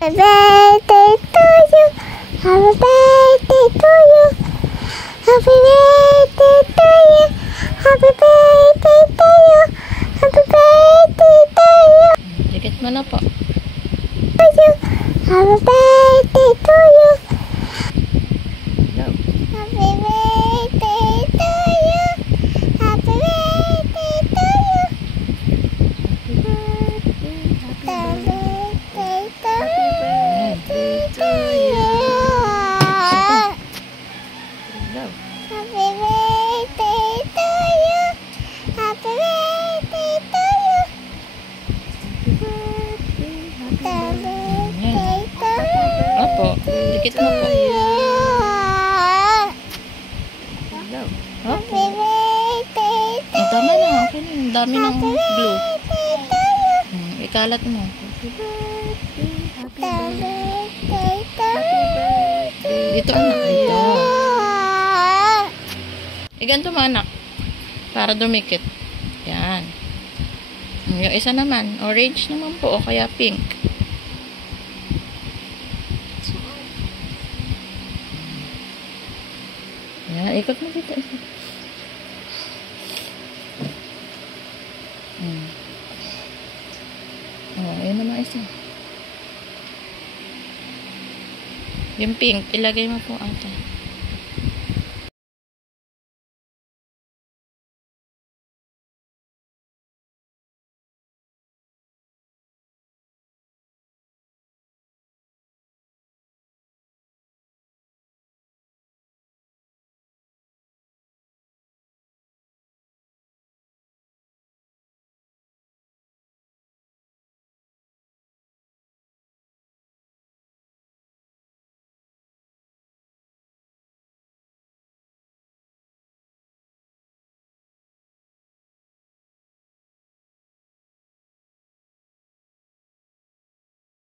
Happy birthday to you. Happy birthday to you. Happy birthday to you. Happy birthday to you. Happy birthday to you. Dikit mo na po. Happy birthday to you. Go. Happy birthday to you. Happy birthday to you. Happy birthday to you. Go. Happy birthday to you. Happy birthday to you. Happy birthday to you. Opo. Dikit mo po. Go. Opo. Happy birthday to Oh, tama na. Okay na. Ang dami ng blue. you. Ikalat mo. Happy birthday to Dito anak. Dito. Ganito mo anak. Para dumikit. Yan. Yung isa naman. Orange naman po. O kaya pink. Yan. Ikot mo dito. Oh, ayun naman isa. Yung pink, ilagay mo po ata.